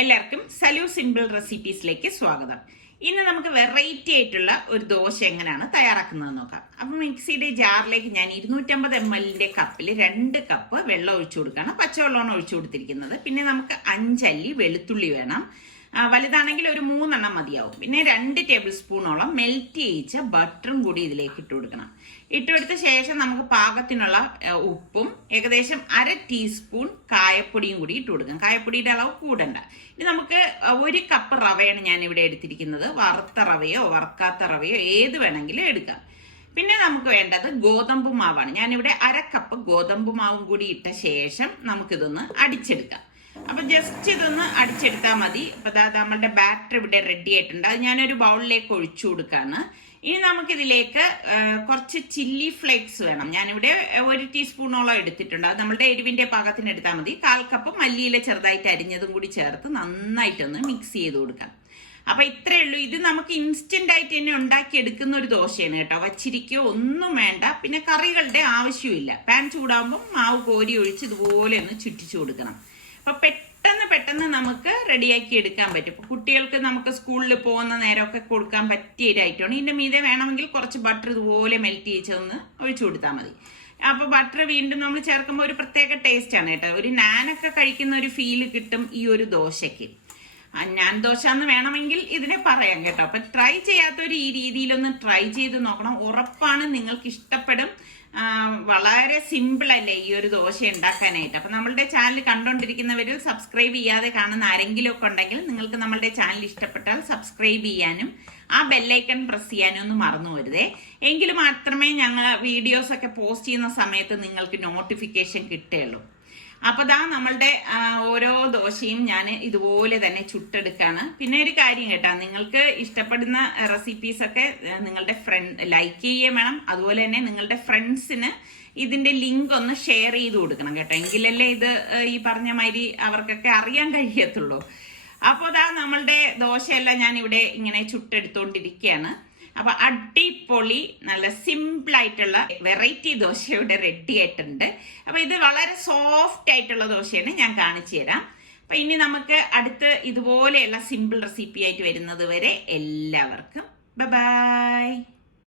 എല്ലാവർക്കും സലു സിമ്പിൾ റെസിപ്പീസിലേക്ക് സ്വാഗതം. ഇന്ന് നമുക്ക് വെറൈറ്റി ആയിട്ടുള്ള ഒരു ദോശ എങ്ങനെയാണ് തയ്യാറാക്കുന്നത് നോക്കാം. അപ്പം മിക്സിയുടെ ജാറിലേക്ക് ഞാൻ 250 ml കപ്പിൽ 2 കപ്പ് വെള്ളം ഒഴിച്ചു കൊടുക്കുകയാണ്. പച്ചവെള്ളമാണ് ഒഴിച്ചു കൊടുത്തിരിക്കുന്നത്. പിന്നെ നമുക്ക് 5 അല്ലി വെളുത്തുള്ളി വേണം. വലുതാണെങ്കിൽ ഒരു 3 എണ്ണം മതിയാവും. പിന്നെ 2 ടേബിൾ സ്പൂണോളം മെൽറ്റ് ചെയ്യിച്ച ബട്ടറും കൂടി ഇതിലേക്ക് ഇട്ട് കൊടുക്കണം. ഇട്ടുകൊടുത്ത ശേഷം നമുക്ക് പാകത്തിനുള്ള ഉപ്പും ഏകദേശം 1/2 ടീസ്പൂൺ കായപ്പൊടിയും കൂടി ഇട്ട് കൊടുക്കാം. കായപ്പൊടിയുടെ അളവ് കൂടണ്ട. ഇനി നമുക്ക് 1 കപ്പ് റവയാണ് ഞാൻ ഇവിടെ എടുത്തിരിക്കുന്നത്. വറുത്ത റവയോ വറുക്കാത്ത റവയോ ഏത് വേണമെങ്കിലും എടുക്കാം. പിന്നെ നമുക്ക് വേണ്ടത് ഗോതമ്പ് മാവാണ്. ഞാനിവിടെ 1/2 കപ്പ് ഗോതമ്പ് മാവും കൂടി ഇട്ട ശേഷം നമുക്കിതൊന്ന് അടിച്ചെടുക്കാം. അപ്പൊ ജസ്റ്റ് ഇതൊന്ന് അടിച്ചെടുത്താൽ മതി. ഇപ്പൊ നമ്മളുടെ ബാറ്റർ ഇവിടെ റെഡി ആയിട്ടുണ്ട്. അത് ഞാനൊരു ബൗളിലേക്ക് ഒഴിച്ചു കൊടുക്കാണ്. ഇനി നമുക്കിതിലേക്ക് കുറച്ച് ചില്ലി ഫ്ലേക്സ് വേണം. ഞാനിവിടെ 1 ടീസ്പൂണോളം എടുത്തിട്ടുണ്ട്. അത് നമ്മളുടെ എരിവിന്റെ പാകത്തിന് എടുത്താൽ മതി. 1/4 കപ്പ് മല്ലിയില ചെറുതായിട്ട് അരിഞ്ഞതും കൂടി ചേർത്ത് നന്നായിട്ടൊന്ന് മിക്സ് ചെയ്ത് കൊടുക്കാം. അപ്പൊ ഇത്രയേ ഉള്ളൂ. ഇത് നമുക്ക് ഇൻസ്റ്റന്റ് ആയിട്ട് തന്നെ ഉണ്ടാക്കി എടുക്കുന്ന ഒരു ദോശയാണ് കേട്ടോ. വച്ചിരിക്കോ ഒന്നും വേണ്ട. പിന്നെ കറികളുടെ ആവശ്യമില്ല. പാൻ ചൂടാകുമ്പോൾ മാവ് കോരി ഒഴിച്ച് ഇതുപോലെ ഒന്ന് ചുറ്റിച്ചു കൊടുക്കണം. അപ്പൊ പെട്ടെന്ന് നമുക്ക് റെഡിയാക്കി എടുക്കാൻ പറ്റും. ഇപ്പൊ കുട്ടികൾക്ക് നമുക്ക് സ്കൂളിൽ പോകുന്ന നേരമൊക്കെ കൊടുക്കാൻ പറ്റിയ ഒരു ഐറ്റമാണ്. ഇതിന്റെ മീതെ വേണമെങ്കിൽ കുറച്ച് ബട്ടർ ഇതുപോലെ മെൽറ്റ് ചെയ്തൊന്ന് ഒഴിച്ചു കൊടുത്താൽ മതി. അപ്പൊ ബട്ടർ വീണ്ടും നമ്മൾ ചേർക്കുമ്പോൾ ഒരു പ്രത്യേക ടേസ്റ്റ് ആണ് കേട്ടോ. ഒരു നാനൊക്കെ കഴിക്കുന്ന ഒരു ഫീല് കിട്ടും ഈ ഒരു ദോശയ്ക്ക്. ഞാൻ ദോശ എന്ന് വേണമെങ്കിൽ ഇതിനെ പറയാം കേട്ടോ. അപ്പൊ ട്രൈ ചെയ്യാത്തവർ ഈ രീതിയിലൊന്ന് ട്രൈ ചെയ്ത് നോക്കണം. ഉറപ്പാണ് നിങ്ങൾക്ക് ഇഷ്ടപ്പെടും. വളരെ സിമ്പിൾ അല്ലേ ഈ ഒരു ദോശ ഉണ്ടാക്കാനായിട്ട്. അപ്പൊ നമ്മളുടെ ചാനൽ കണ്ടുകൊണ്ടിരിക്കുന്നവരിൽ സബ്സ്ക്രൈബ് ചെയ്യാതെ കാണുന്ന ആരെങ്കിലും ഒക്കെ ഉണ്ടെങ്കിൽ നിങ്ങൾക്ക് നമ്മളുടെ ചാനൽ ഇഷ്ടപ്പെട്ടാൽ സബ്സ്ക്രൈബ് ചെയ്യാനും ആ ബെല്ലൈക്കൺ പ്രസ് ചെയ്യാനും ഒന്നും മറന്നു വരുതേ. എങ്കിൽ മാത്രമേ ഞങ്ങൾ വീഡിയോസ് ഒക്കെ പോസ്റ്റ് ചെയ്യുന്ന സമയത്ത് നിങ്ങൾക്ക് നോട്ടിഫിക്കേഷൻ കിട്ടുകയുള്ളൂ. അപ്പൊ നമ്മളുടെ ഓരോ ദോശയും ഞാൻ ഇതുപോലെ തന്നെ ചുട്ടെടുക്കാണ്. പിന്നെ ഒരു കാര്യം കേട്ടാ, നിങ്ങൾക്ക് ഇഷ്ടപ്പെടുന്ന റെസിപ്പീസ് ഒക്കെ നിങ്ങളുടെ ലൈക്ക് ചെയ്യുകയും വേണം. അതുപോലെ തന്നെ നിങ്ങളുടെ ഫ്രണ്ട്സിന് ഇതിന്റെ ലിങ്ക് ഒന്ന് ഷെയർ ചെയ്ത് കൊടുക്കണം കേട്ടോ. എങ്കിലല്ലേ ഇത് ഈ പറഞ്ഞ മാതിരി അവർക്കൊക്കെ അറിയാൻ കഴിയത്തുള്ളൂ. അപ്പോൾ നമ്മളുടെ ദോശയെല്ലാം ഞാൻ ഇവിടെ ഇങ്ങനെ ചുട്ടെടുത്തോണ്ടിരിക്കുകയാണ്. അപ്പൊ അടിപൊളി നല്ല സിമ്പിൾ ആയിട്ടുള്ള വെറൈറ്റി ദോശ ഇവിടെ റെഡി ആയിട്ടുണ്ട്. അപ്പൊ ഇത് വളരെ സോഫ്റ്റ് ആയിട്ടുള്ള ദോശയാണ്. ഞാൻ കാണിച്ചു തരാം. അപ്പൊ ഇനി നമുക്ക് അടുത്ത് ഇതുപോലെയുള്ള സിമ്പിൾ റെസിപ്പി ആയിട്ട് വരുന്നത് വരെ എല്ലാവർക്കും ബൈ.